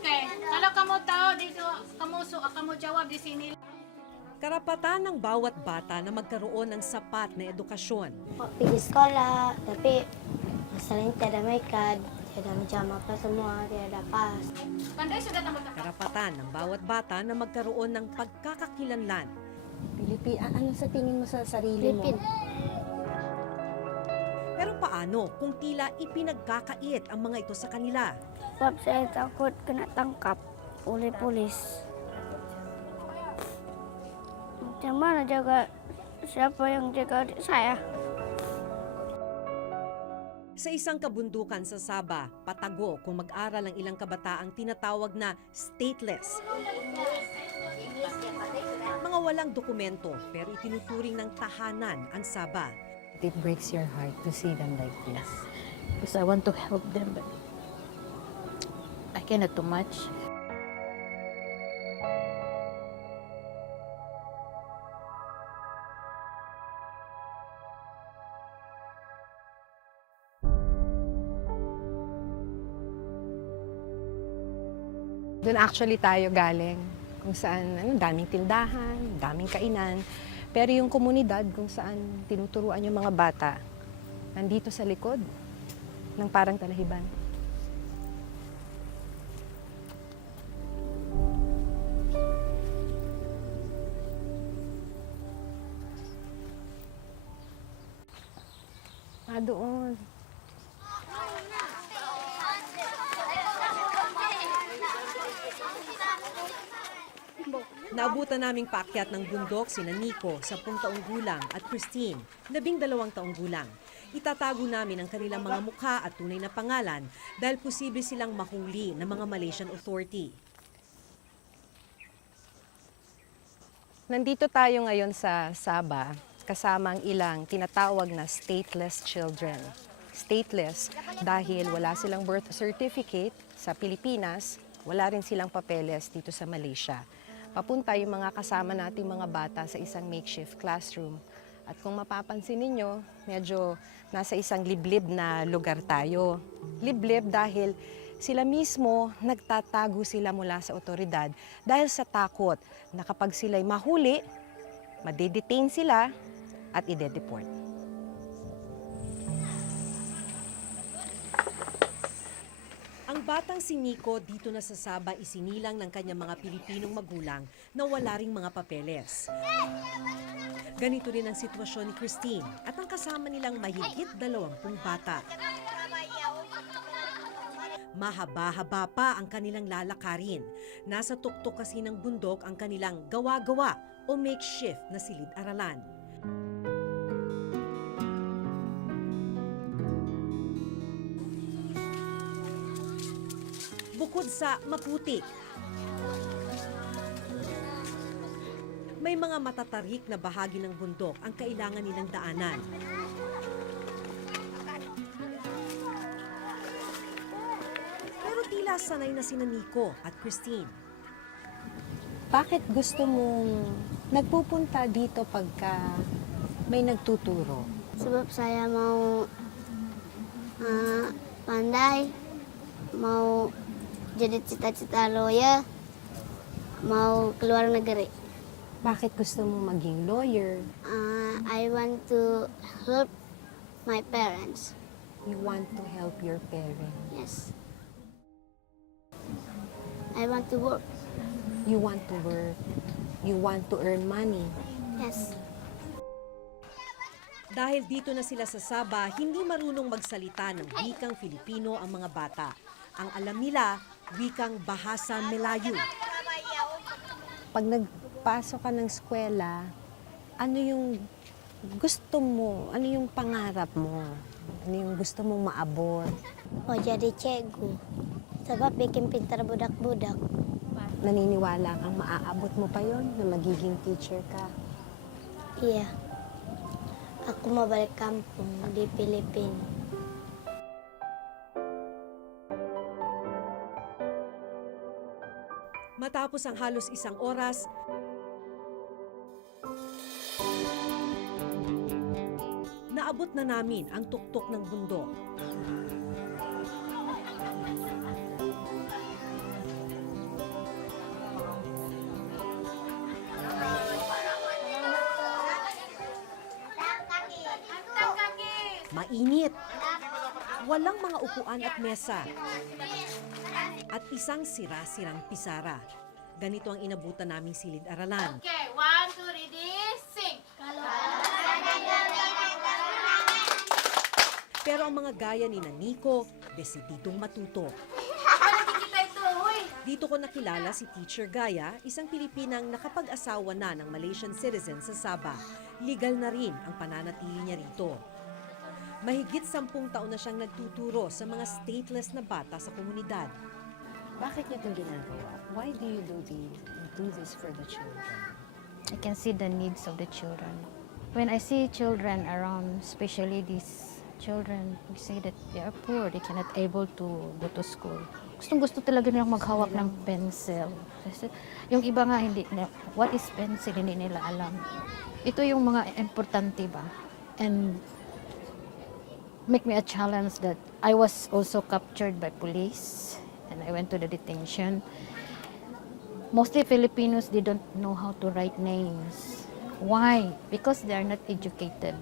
Okay. Kalau kamu tahu dito, kamu jawab di sini. Karapatan ng bawat bata na magkaroon ng sapat na edukasyon. Pergi sekolah, tapi masalahnya tiada makeup, tiada macam apa semua, tiada pas. Pandai sudah tambah Karapatan ng bawat bata na magkaroon ng pagkakakilanlan. Ano sa tingin mo sa sarili mo? Filipin. Pero paano kung tila ipinagkakait ang mga ito sa kanila? Sebab saya takut kena tangkap oleh polis. Macam mana jaga siapa yang jaga adik saya? Sa isang kabundukan sa Sabah, patago kung mag-aral ang ilang kabataang tinatawag na stateless. Mga walang dokumento pero itinuturing ng tahanan ang Sabah. It breaks your heart to see them like this. Because I want to help them, but I cannot too much. Doon actually tayo galing, kung saan daming tindahan, daming kainan. Pero yung komunidad kung saan tinuturuan yung mga bata, nandito sa likod ng parang talahiban. Doon. Naabutan naming paakyat ng bundok sina Nico, 10 taong gulang, at Christine, 12 taong gulang. Itatago namin ang kanilang mga mukha at tunay na pangalan dahil posible silang mahuli ng mga Malaysian authority. Nandito tayo ngayon sa Sabah, kasama ang ilang tinatawag na stateless children. Stateless dahil wala silang birth certificate sa Pilipinas, wala rin silang papeles dito sa Malaysia. Papunta yung mga kasama nating mga bata sa isang makeshift classroom. At kung mapapansin ninyo, medyo nasa isang liblib na lugar tayo. Liblib dahil sila mismo nagtatago sila mula sa otoridad dahil sa takot na kapag sila'y mahuli, madedetain sila at ide-deport. Ang batang si Nico dito na sa Sabah isinilang ng kanyang mga Pilipinong magulang na wala ring mga papeles. Ganito rin ang sitwasyon ni Christine at ang kasama nilang mahigit 20 bata. Mahaba-haba pa ang kanilang lalakarin. Nasa tuktok kasi ng bundok ang kanilang gawa-gawa o makeshift na silid-aralan. Bukod sa maputik, may mga matatarik na bahagi ng bundok ang kailangan nilang daanan. Pero tila sanay na sina Nico at Christine. Bakit gusto mong nagpupunta dito pagka may nagtuturo? Sebab saya mau pandai, mau jadi cita-cita lawyer, mau keluar negeri. Bakit gusto mong maging lawyer? I want to help my parents. You want to help your parents. Yes. I want to work. You want to work. You want to earn money. Yes. Dahil dito na sila sa Sabah, hindi marunong magsalita ng wikang Filipino ang mga bata. Ang alam nila, wikang Bahasa Melayu. Pag nagpasok ka ng eskwela, ano yung gusto mo? Ano yung pangarap mo? Ano yung gusto mong maabot? Mau jadi cikgu. Sebab bikin pintar budak-budak. Naniniwala kang maaabot mo pa yon na magiging teacher ka? Iya. Aku mau balik kampung di Filipina. Matapos ang halos isang oras, naabot na namin ang tuktok ng bundok. init. Walang mga upuan at mesa. At isang sira-sirang pisara. Ganito ang inabutan naming silid-aralan. Okay, 1, 2, ready, sing. Pero ang mga gaya ni Nico, desiditong matuto. Kita ito, huy. Dito ko nakilala si Teacher Gaya, isang Pilipinang nakapag-asawa na ng Malaysian citizen sa Sabah. Legal na rin ang pananatili niya rito. Mahigit 10 taon na siyang nagtuturo sa mga stateless na bata sa komunidad. Bakit niyo ito ginagawa? Why do you do this for the children? I can see the needs of the children. When I see children around, especially these children, we say that they are poor, they cannot able to go to school. Gustong-gusto talaga nilang maghawak ng pencil. Kasi yung iba nga, hindi, what is pencil, hindi nila alam. Ito yung mga importante ba? And make me a challenge that I was also captured by police and I went to the detention. Mostly Filipinos, they don't know how to write names. Why? Because they are not educated.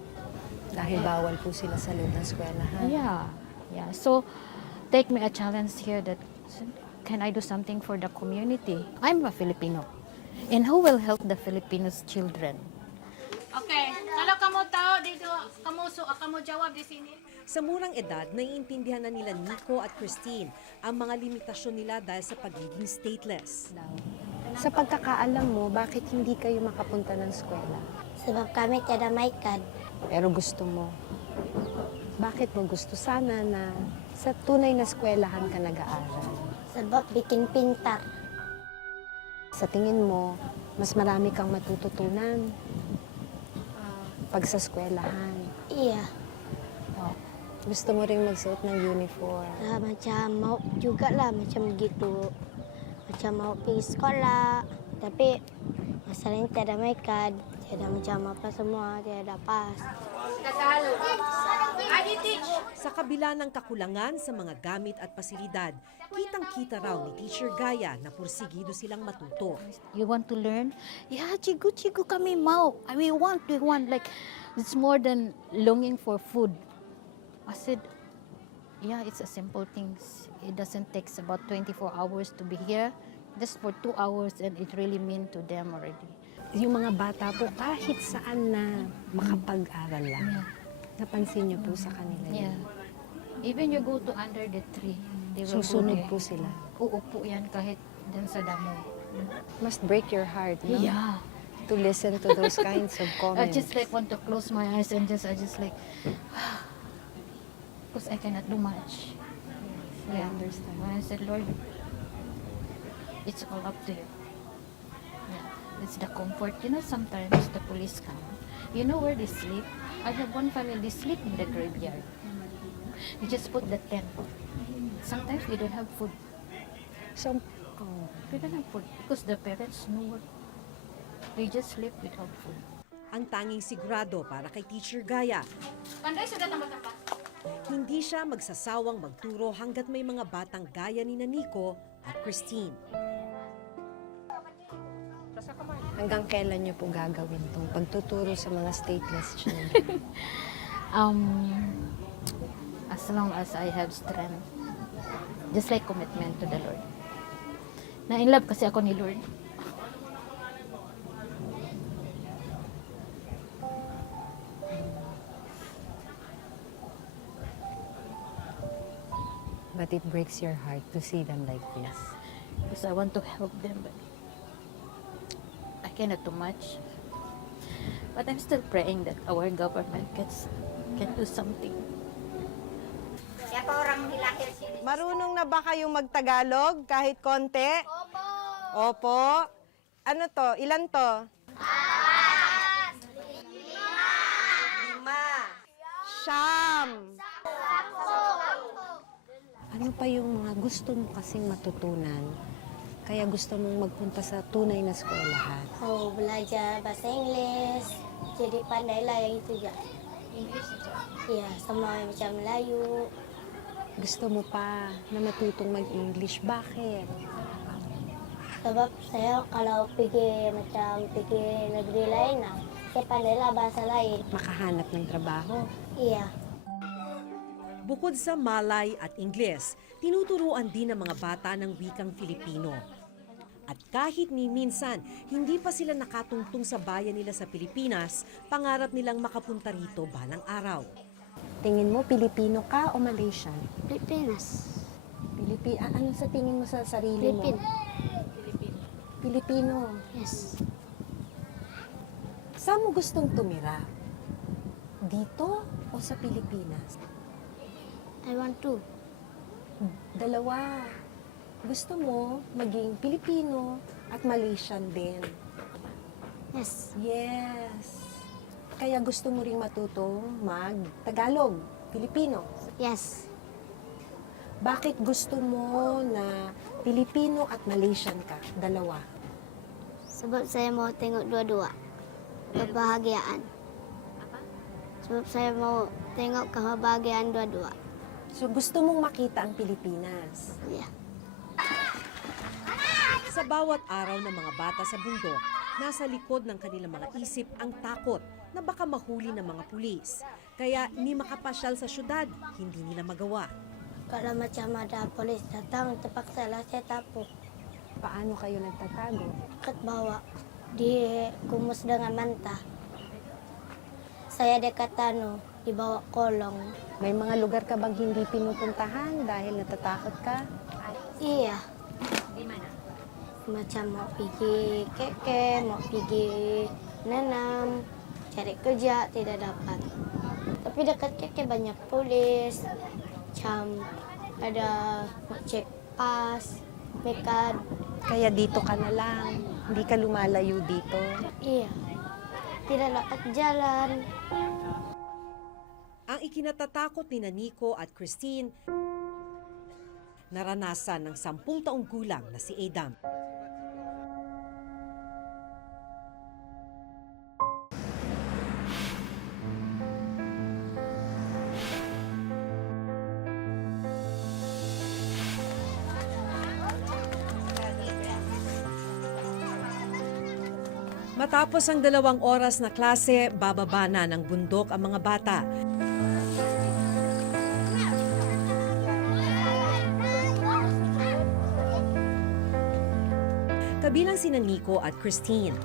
Dahil bawal po sila sa loob ng eskwelahan. Yeah. So, take me a challenge here that can I do something for the community? I'm a Filipino. And who will help the Filipinos children? Okay, kalau kamu tahu dito, kamu jawab di sini. Sa murang edad, naiintindihan na nila Nico at Christine ang mga limitasyon nila dahil sa pagiging stateless. Sa pagkakaalam mo, bakit hindi kayo makapunta ng eskwela? Sebab kami tiada may kad. Pero gusto mo. Bakit mo gusto sana na sa tunay na eskwelahan ka nag-aaral? Sebab bikin pintar. Sa tingin mo, mas marami kang matututunan pag sa eskwelahan. Iya. Gusto mo ring magsuot ng uniform. Macam mau juga lah macam gitu. Macam mau pergi sekolah. Tapi masalahnya tiada may kad. Tiada macam apa semua. Tiada pas. Tagalog. Adi teach. Sa kabila ng kakulangan sa mga gamit at pasilidad, kitang-kita raw ni Teacher Gaya na pursigido silang matuto. You want to learn? Yeah, chigu kami mau. We want. Like, it's more than longing for food. I said, yeah, it's a simple things. It doesn't take about 24 hours to be here. Just for 2 hours and it really mean to them already. Yung mga bata po, kahit saan na makapag-aral lang. Yeah. Napansin niyo po sa kanila Yeah. yun. Even you go to under the tree, they will Susunod go po there. sila. Uupo yan kahit dyan sa damo. Must break your heart, no? Yeah. To listen to those kinds of I comments. just like want to close my eyes and I just like, because I cannot do much. I understand. When I said, Lord, it's all up to you. Yeah. It's the comfort. You know, sometimes the police come. You know where they sleep? I have one family, they sleep in the graveyard. You just put the tent. Sometimes they don't have food. So, They don't have food because the parents know what. They just sleep without food. Ang tanging sigurado para kay Teacher Gaya, Panday sudah tambah-tambah. hindi siya magsasawang magturo hanggat may mga batang gaya ni Nico at Christine. hanggang kailan niyo po gagawin tong pagtuturo sa mga stateless children? As long as I have strength. Just like commitment to the Lord. Na in love kasi ako ni Lord. But it breaks your heart to see them like this. Because I want to help them, but I cannot do much. But I'm still praying that our government can do something. Marunong na ba kayong magtagalog kahit konti? Opo. Opo. Ano to? Ilan to? 5. 5. Ano pa yung mga gusto mo kasing matutunan? Kaya gusto mong magpunta sa tunay na eskwelahan? Oh, belajar bahasa Inggeris. Jadi pandailah yang itu juga. Inggris aja? Iya, sama macam Melayu. Gusto mo pa na matutong mag-English? Bakit? Sebab saya kalau pergi negeri lain lah, saya pandailah bahasa lain. Makahanap ng trabaho. Iya. Bukod sa Malay at Ingles, tinuturuan din ng mga bata ng wikang Filipino. At kahit ni minsan, hindi pa sila nakatungtong sa bayan nila sa Pilipinas, pangarap nilang makapunta rito balang araw. Tingin mo, Pilipino ka o Malaysian? Pilipinas. Ano sa tingin mo sa sarili mo? Pilipin. Pilipino. Yes. Saan mo gustong tumira? Dito o sa Pilipinas? I want to. Dalawa. Gusto mo maging Pilipino at Malaysian din? Yes. Yes. Kaya gusto mo ring matutong mag-Tagalog, Pilipino. Yes. Bakit gusto mo na Pilipino at Malaysian ka? Dalawa. Sebab saya mau tengok dua-dua. Kebahagiaan. Sebab saya mau tengok kebahagiaan dua-dua. So gusto mong makita ang Pilipinas. Ya. Sa bawat araw ng mga bata sa bundok, nasa likod ng kanilang mga isip ang takot na baka mahuli ng mga pulis. Kaya ni makapasyal sa syudad, hindi nila magawa. Kalau macam ada polis datang, terpaksa lah saya tapuk. Paano kayo nagtatago? Kat bawa, dikumus dengan manta. Saya dekat dibawa kolong. May mga lugar ka bang hindi pinupuntahan dahil natatakot ka? Iya. Macam mau pergi keke, mau pergi nanam, cari kerja tidak dapat. Tapi dekat keke banyak polis, macam ada mau cek pas, mekad. Kaya dito ka na lang. Hindi ka lumalayo dito. Iya, tidak dapat jalan. Ang ikinatatakot ni Nico at Christine, naranasan ng 10 taong gulang na si Adam. Matapos ang 2 oras na klase, bababa na ng bundok ang mga bata. Kabilang sina Nico at Christine.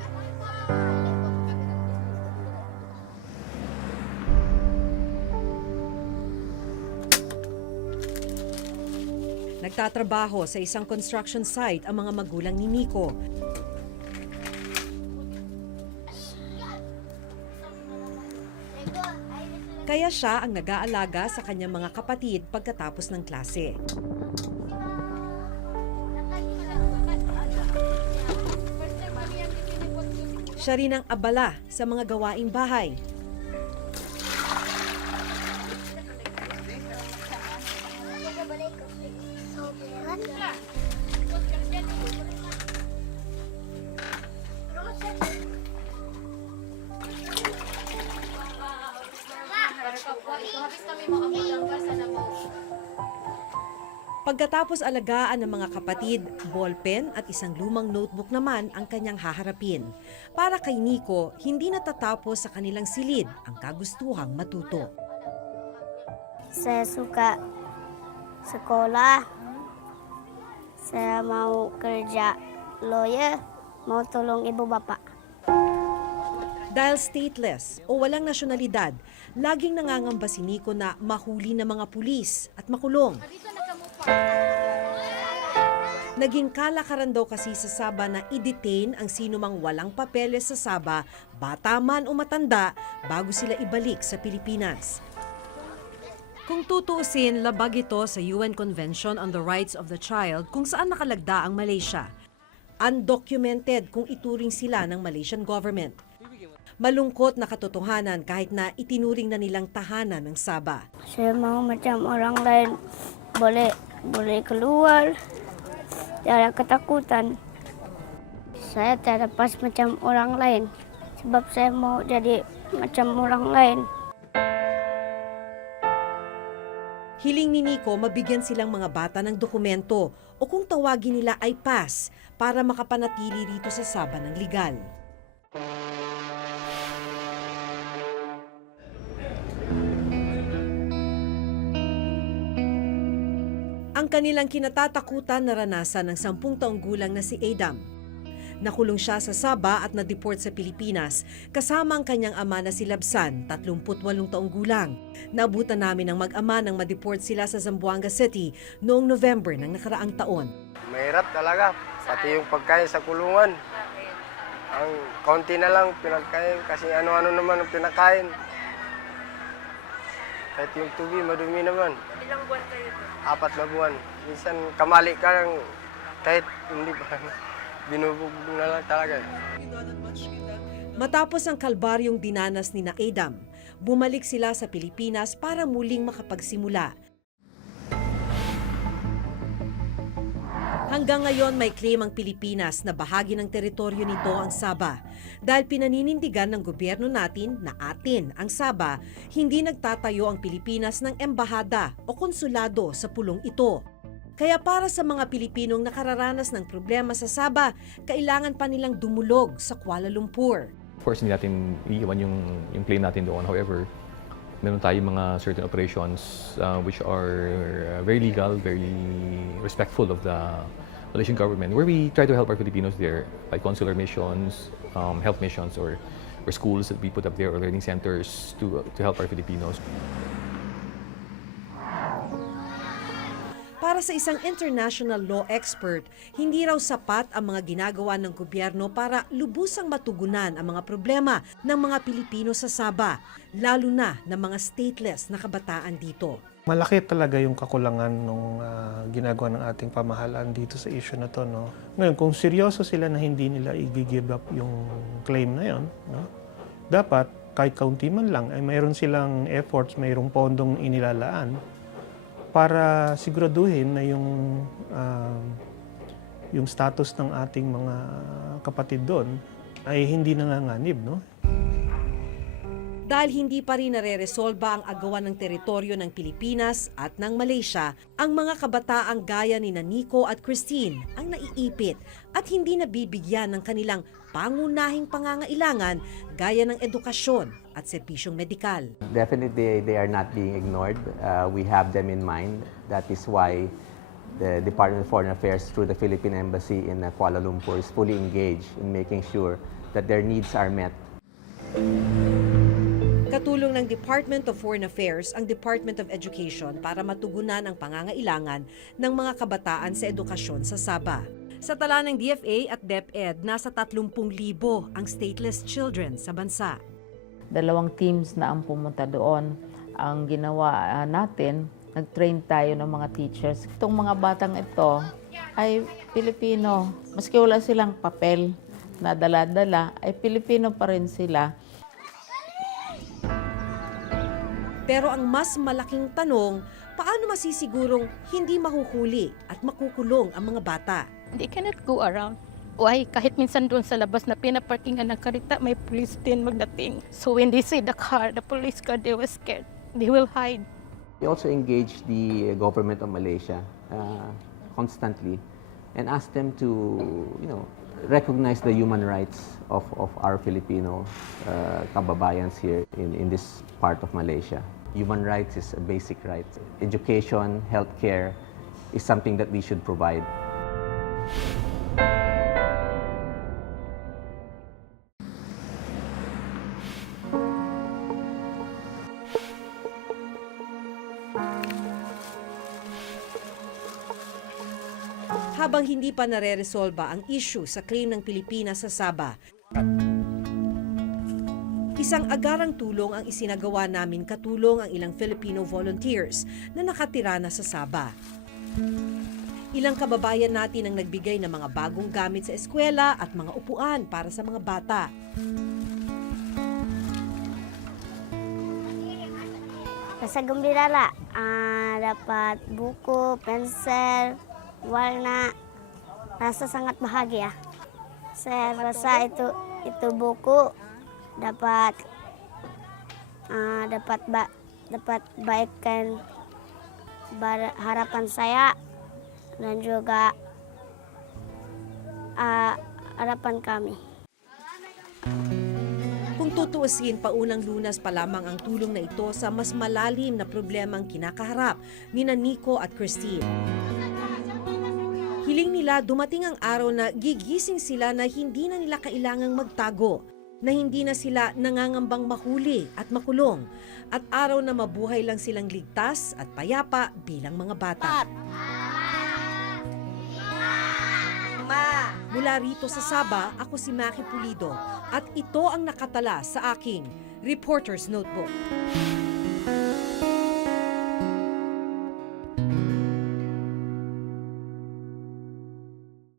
Nagtatrabaho sa isang construction site ang mga magulang ni Nico. Kaya siya ang nag-aalaga sa kanyang mga kapatid pagkatapos ng klase. Siya rin ang abala sa mga gawaing bahay. Pagkatapos alagaan ng mga kapatid, ballpen at isang lumang notebook naman ang kanyang haharapin. Para kay Nico, hindi natatapos sa kanilang silid ang kagustuhang matuto. Saya suka sekolah. Saya mau kerja lawyer, mau tolong ibu bapak. Dahil stateless o walang nasyonalidad, laging nangangamba si Nico na mahuli ng mga pulis at makulong. Naging kalakaran daw kasi sa Sabah na i-detain ang sinumang walang papeles sa Sabah, bata man o matanda, bago sila ibalik sa Pilipinas. Kung tutuusin, labag ito sa UN Convention on the Rights of the Child kung saan nakalagda ang Malaysia. Undocumented kung ituring sila ng Malaysian government. Malungkot na katotohanan kahit na itinuring na nilang tahanan ng Sabah. Saya mau macam orang lain, boleh keluar, tiada ketakutan. Saya tiada pas macam orang lain, sebab saya mau jadi macam orang lain. Hiling ni Nico mabigyan silang mga bata ng dokumento o kung tawagin nila ay pass para makapanatili rito sa Sabah ng legal. Ang kanilang kinatatakutan naranasan ng 10 taong gulang na si Adam. Nakulong siya sa Sabah at na-deport sa Pilipinas kasama ang kanyang ama na si Labsan, 38 taong gulang. Naabutan namin ang mag-ama nang ma-deport sila sa Zamboanga City noong November ng nakaraang taon. Mahirap talaga, pati yung pagkain sa kulungan. Ang konti na lang pinagkain kasi ano-ano naman ang pinakain. Kahit yung tubig, madumi naman. Ilang buwan kayo doon? 4 na buwan. Minsan kamali ka lang, kahit hindi pa. Binubog na lang talaga. Matapos ang kalbaryong dinanas ni na Adam, bumalik sila sa Pilipinas para muling makapagsimula. Hanggang ngayon may claim ang Pilipinas na bahagi ng teritoryo nito ang Sabah. Dahil pinaninindigan ng gobyerno natin na atin ang Sabah, hindi nagtatayo ang Pilipinas ng embahada o konsulado sa pulong ito. Kaya para sa mga Pilipinong nakararanas ng problema sa Sabah, kailangan pa nilang dumulog sa Kuala Lumpur. Of course, hindi natin iiwan yung plane natin doon. However, meron tayong mga certain operations which are very legal, very respectful of the Malaysian government, where we try to help our Filipinos there by consular missions, health missions, or schools that we put up there, or learning centers to help our Filipinos. Para sa isang international law expert, hindi raw sapat ang mga ginagawa ng gobyerno para lubusang matugunan ang mga problema ng mga Pilipino sa Sabah, lalo na ng mga stateless na kabataan dito. Malaki talaga yung kakulangan nung ginagawa ng ating pamahalaan dito sa issue na to. No? Ngayon, kung seryoso sila na hindi nila i-give up yung claim na yon, no? Dapat kahit kaunti man lang, ay mayroon silang efforts, mayroong pondong inilalaan para siguraduhin na yung status ng ating mga kapatid doon ay hindi nanganganib, no? Dahil hindi pa rin nare-resolba ang agawan ng teritoryo ng Pilipinas at ng Malaysia, ang mga kabataang gaya ni Nico at Christine ang naiipit at hindi nabibigyan ng kanilang pangunahing pangangailangan gaya ng edukasyon at serbisyong medikal. Definitely, they are not being ignored. We have them in mind. That is why the Department of Foreign Affairs through the Philippine Embassy in Kuala Lumpur is fully engaged in making sure that their needs are met. Katulong ng Department of Foreign Affairs ang Department of Education para matugunan ang pangangailangan ng mga kabataan sa edukasyon sa Sabah. Sa tala ng DFA at DepEd, nasa 30,000 ang stateless children sa bansa. 2 teams na ang pumunta doon. Ang ginawa natin, nag-train tayo ng mga teachers. Itong mga batang ito ay Pilipino. Maski wala silang papel na dala-dala, ay Pilipino pa rin sila. Pero ang mas malaking tanong, paano masisigurong hindi mahuhuli at makukulong ang mga bata? They cannot go around. Why? Kahit minsan doon sa labas na pinaparkingan ng karita, may police din magdating. So when they see the car, the police car, they were scared. They will hide. We also engage the government of Malaysia constantly and ask them to, recognize the human rights of our Filipino kababayans here in this part of Malaysia. Human rights is a basic right. Education, healthcare is something that we should provide. Habang hindi pa nare-resolba ang issue sa claim ng Pilipinas sa Sabah, isang agarang tulong ang isinagawa namin katulong ang ilang Filipino volunteers na nakatira na sa Sabah. Ilang kababayan natin ang nagbigay ng mga bagong gamit sa eskwela at mga upuan para sa mga bata. Sa Gembirala, dapat buku, pensel, warna. Rasa sangat bahagia. Saya rasa itu buku dapat baikkan harapan saya dan juga harapan kami. Kung tutuusin, paunang Lunas pa lamang ang tulong na ito sa mas malalim na problemang kinakaharap ni Nico at Christine. Hiling nila dumating ang araw na gigising sila na hindi na nila kailangang magtago, na hindi na sila nangangambang mahuli at makulong, at araw na mabuhay lang silang ligtas at payapa bilang mga bata. Mula rito sa Sabah, ako si Maki Pulido at ito ang nakatala sa aking Reporter's Notebook.